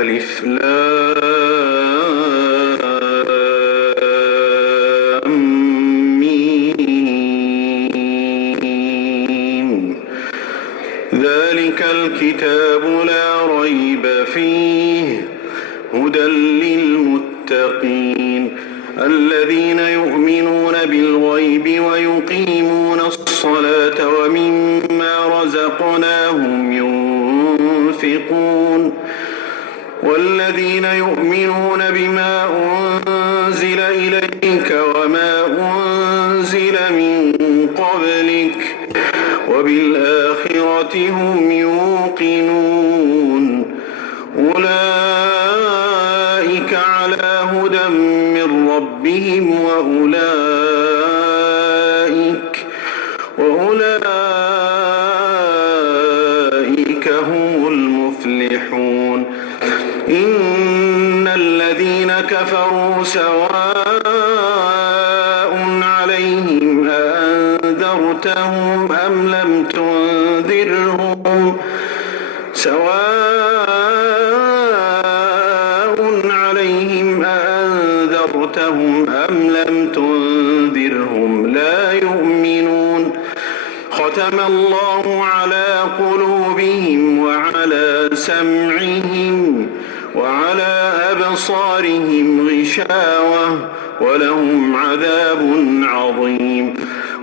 ألف لام ميم ذلك الكتاب لا ريب فيه هدى للمتقين الذين يؤمنون بالغيب ويقيمون الصلاة ومما رزقناهم ينفقون والذين يؤمنون بما أنزل إليك وما أنزل من قبلك وبالآخرة هم يوقنون أولئك على هدى من ربهم وأولئك هم المفلحون إن الذين كفروا سواء عليهم أأنذرتهم أم لم تنذرهم لا يؤمنون ختم الله على قلوبهم وعلى سمعهم وعلى أبصارهم غشاوة ولهم عذاب عظيم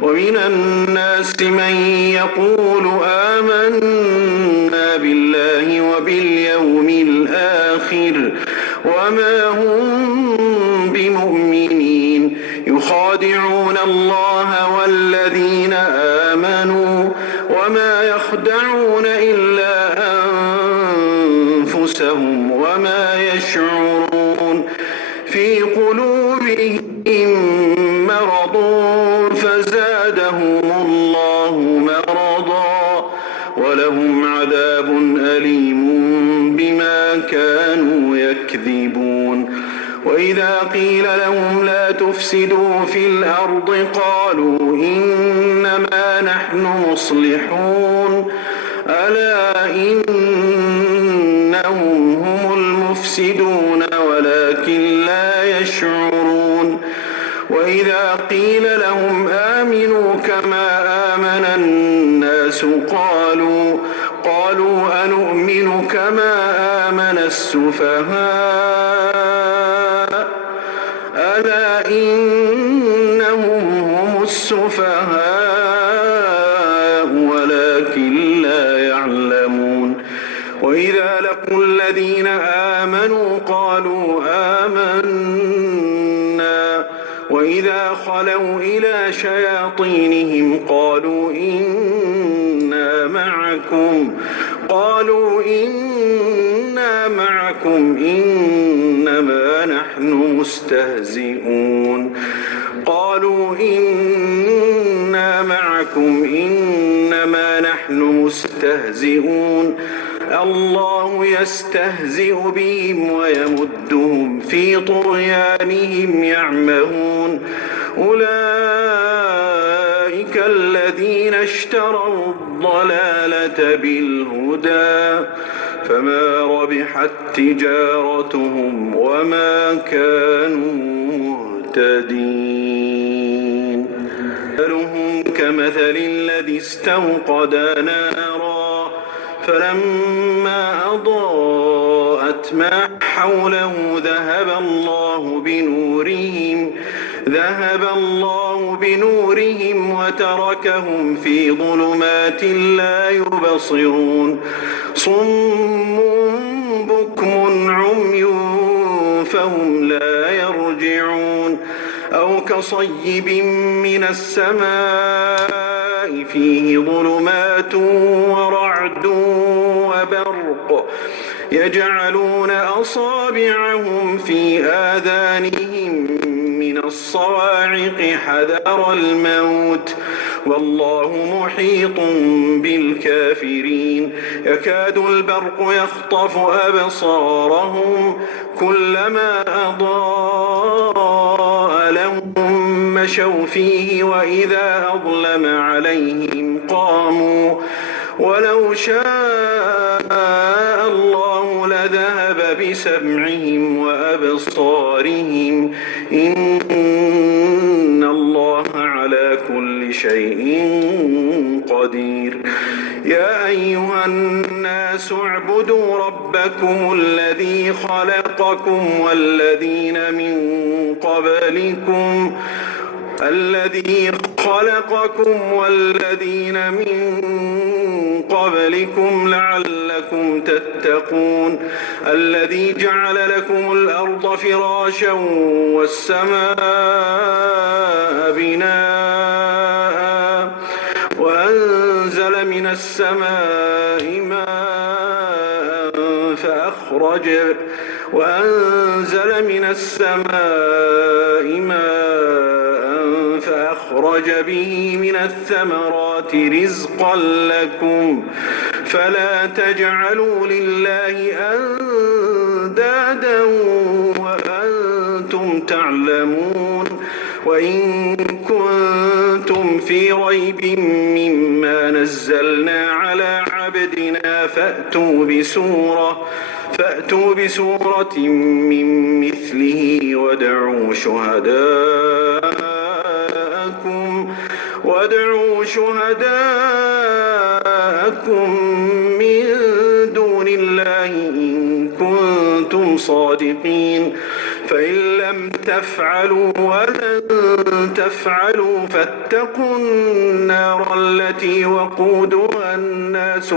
ومن الناس من يقول آمنا بالله وباليوم الآخر وما هم بمؤمنين يخادعون الله والذين آمنوا وما يخدعون إلا أنفسهم وما يشعرون في قلوبهم مرض فزادهم الله مرضا ولهم عذاب أليم بما كانوا يكذبون وإذا قيل لهم لا تفسدوا في الأرض قالوا إنما نحن مصلحون ألا إنهم هم المفسدون ولكن لا يشعرون وإذا قيل لهم آمنوا كما آمن الناس قالوا أنؤمن كما آمن السفهاء ألا إنهم هم السفهاء ولكن لا يعلمون وإذا لقوا الذين آمنوا قالوا آمنا وإذا خلوا إلى شياطينهم قالوا إنا معكم إنما نحن مستهزئون الله يستهزئ بهم ويمدهم في طغيانهم يعمهون أولئك الذين اشتروا الضلالة بالهدى فما ربحت تجارتهم وما كانوا مهتدين مثلهم كمثل الذي استوقد نارا فلما أضاءت ما حوله ذهب الله بنورهم وتركهم في ظلمات لا يبصرون صم بكم عمي فهم لا يرجعون أو كصيب من السماء فيه ظلمات ورعد وبرق يجعلون أصابعهم في آذانهم من الصواعق حذر الموت والله محيط بالكافرين يكاد البرق يخطف أبصارهم كلما أضاء لهم مشوا فيه وإذا أظلم عليهم قاموا ولو شاء الله لذهب بسمعهم وأبصارهم إن الله على كل شيء قدير. يا أيها الناس اعبدوا ربكم الذي خلقكم والذين من قبلكم لعلكم تتقون. الذي جعل لكم الأرض فراشا والسماء بناء وأنزل من السماء ماء فأخرج به من الثمرات رزقا لكم فلا تجعلوا لله أندادا وأنتم تعلمون. وإن كنتم في ريب مما نزلنا على عبدنا فأتوا بسورة من مثله وادعوا شهداءكم من دون الله إن كنتم صادقين. فإن لم تفعلوا ولن تفعلوا فاتقوا النار التي وقودها الناس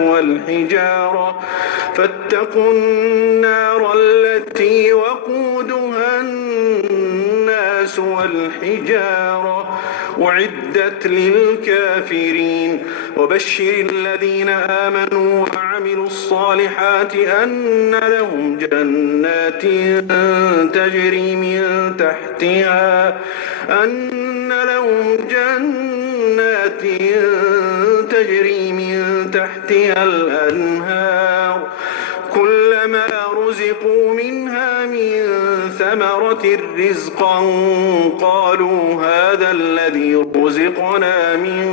والحجارة أعدت للكافرين. وبشر الذين آمنوا وعملوا الصالحات أن لهم جنات تجري من تحتها الأنهار كلما رزقوا منها من ثمرة رزقا قالوا هذا الذي رزقنا من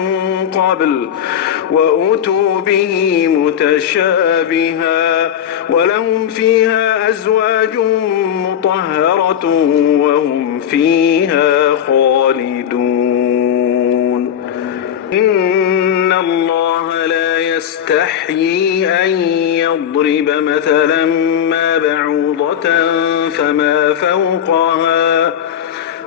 قبل وأتوا به متشابها ولهم فيها أزواج مطهرة وهم فيها خالدون. إن الله لا يستحيي أن يضرب مثلا ما بعوضة فما فوقها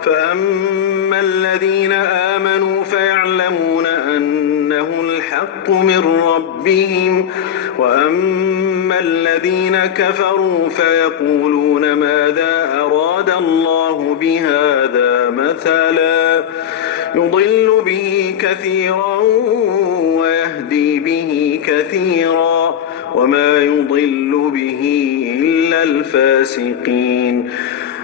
فأما الذين آمنوا فيعلمون أنه الحق من ربهم وأما الذين كفروا فيقولون ماذا أراد الله بهذا مثلا يضل به كثيرا ويهدي به كثيرا وما يضل به إلا الفاسقين.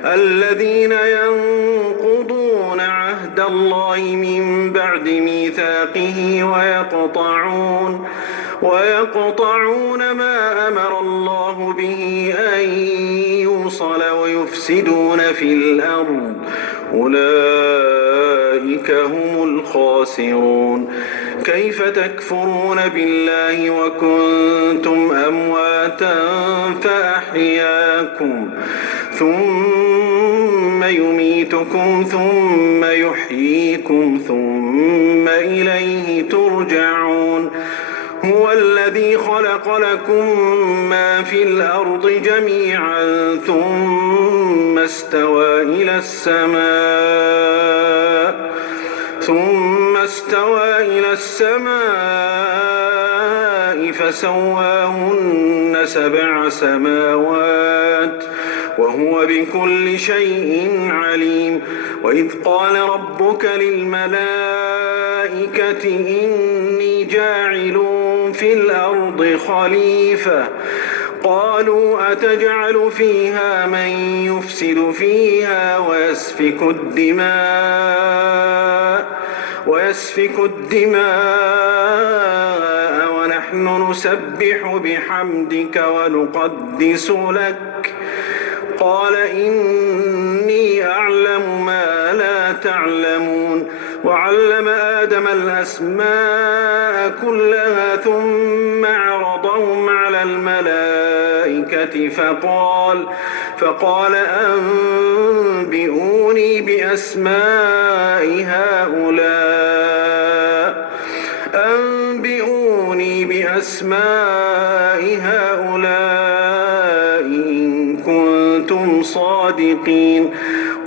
الذين ينقضون عهد الله من بعد ميثاقه ويقطعون ما أمر الله به أن يوصل ويفسدون في الأرض أولئك هم الخاسرون. كيف تكفرون بالله وكنتم أمواتا فأحياكم ثم يميتكم ثم يحييكم ثم إليه ترجعون. هو الذي خلق لكم ما في الأرض جميعا ثم استوى إلى السماء فسواهن 7 سماوات وهو بكل شيء عليم. وإذ قال ربك للملائكة إني جاعل في الأرض خليفة قالوا أتجعل فيها من يفسد فيها ويسفك الدماء ونحن نسبح بحمدك ونقدس لك قال إني أعلم ما لا تعلمون. وعلم آدم الأسماء كلها ثم عرضهم على الملائكة الملائكة فقال أنبئوني بأسماء هؤلاء إن كنتم صادقين.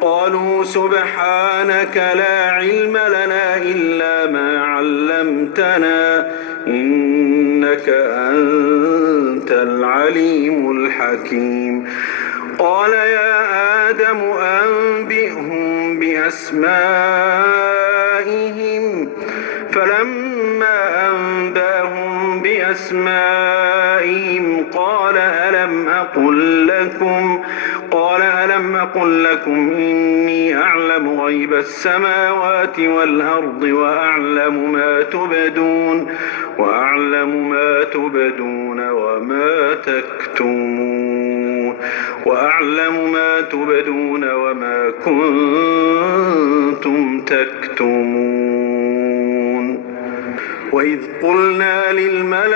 قالوا سبحانك لا علم لنا إلا ما علمتنا إنك أنت العليم الحكيم. قال يا آدم أنبئهم بأسمائهم. فلما أنبأهم بأسمائهم قال ألم أقل لكم إني أعلم غيب السماوات والأرض وأعلم ما تبدون وما كنتم تكتمون. وإذ قلنا للملائكة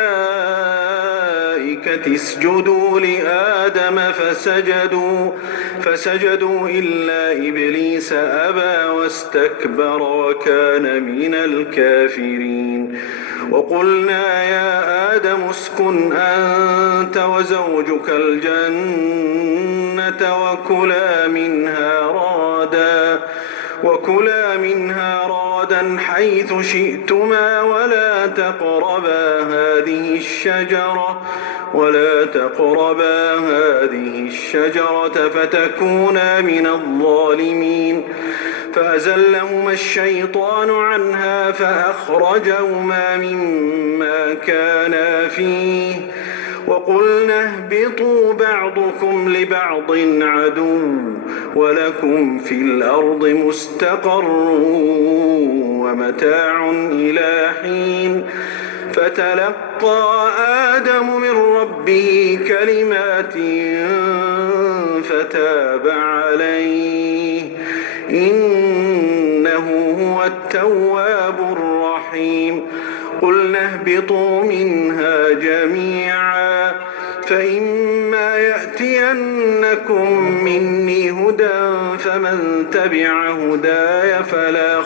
اسجدوا لآدم فسجدوا إلا إبليس أبى واستكبر وكان من الكافرين. وقلنا يا آدم اسكن أنت وزوجك الجنة وكلا منها رغدا حيث شئتما ولا تقربا هذه الشجرة فتكونا من الظالمين. فأزلهما الشيطان عنها فأخرجهما مما كانا فيه وقلنا اهبطوا بعضكم لبعض عدو ولكم في الأرض مستقر ومتاع إلى حين. فتلقى آدم من ربه كلمات فتاب عليه إنه هو التواب الرحيم. قلنا اهبطوا منها جميعا فإما يأتينكم مني هدى فمن تبع هداي فلا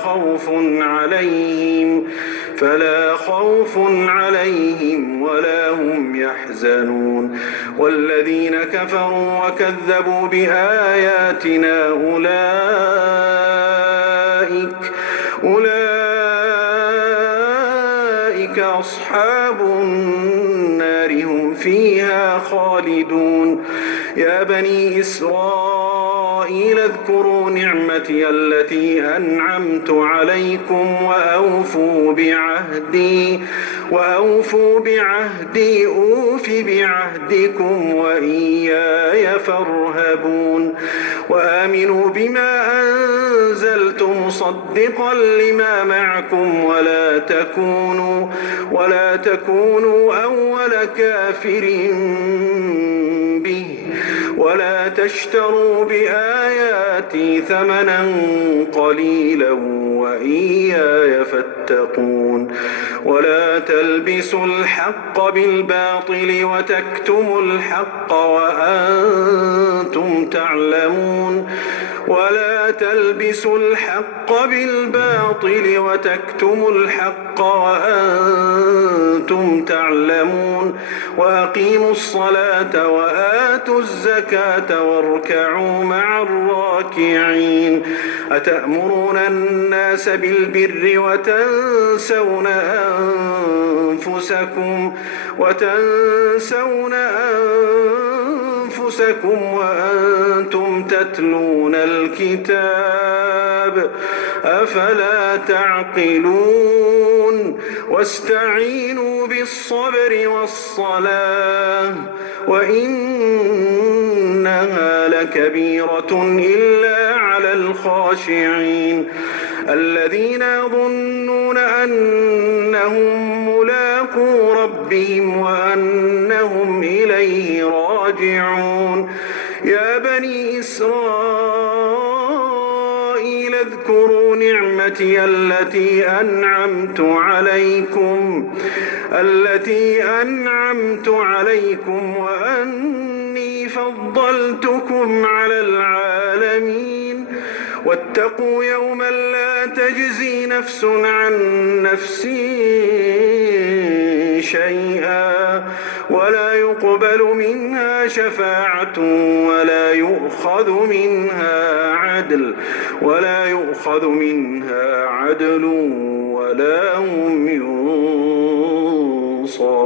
خوف عليهم ولا هم يحزنون. والذين كفروا وكذبوا بآياتنا أولئك أصحاب النار هم فيها خالدون. يا بني إسرائيل اذكروا نعمتي التي أنعمت عليكم وأوفوا بعهدي أوف بعهدكم وإياي فارهبون. وآمنوا بما أنزلت مصدقا لما معكم ولا تكونوا أول كافر به ولا تشتروا بآياتي ثمنا قليلا وإياي فاتقون. ولا تلبسوا الحق بالباطل وتكتموا الحق وأنتم تعلمون. وأقيموا الصلاة وآتوا الزكاة واركعوا مع الراكعين. أتأمرون الناس بالبر وتنسون أنفسكم وأنتم تتلون الكتاب أفلا تعقلون. واستعينوا بالصبر والصلاة وإنها لكبيرة إلا على الخاشعين الذين يظنون أنهم ملاقو ربهم وأنهم إليه راجعون. يا بني إسرائيل اذكروا نعمتي التي أنعمت عليكم وأني فضلتكم على العالمين واتقوا يوما لا تجزي نفس عن نفس شيئا ولا يقبل منها شفاعة ولا يؤخذ منها عدل ولا هم ينصرون.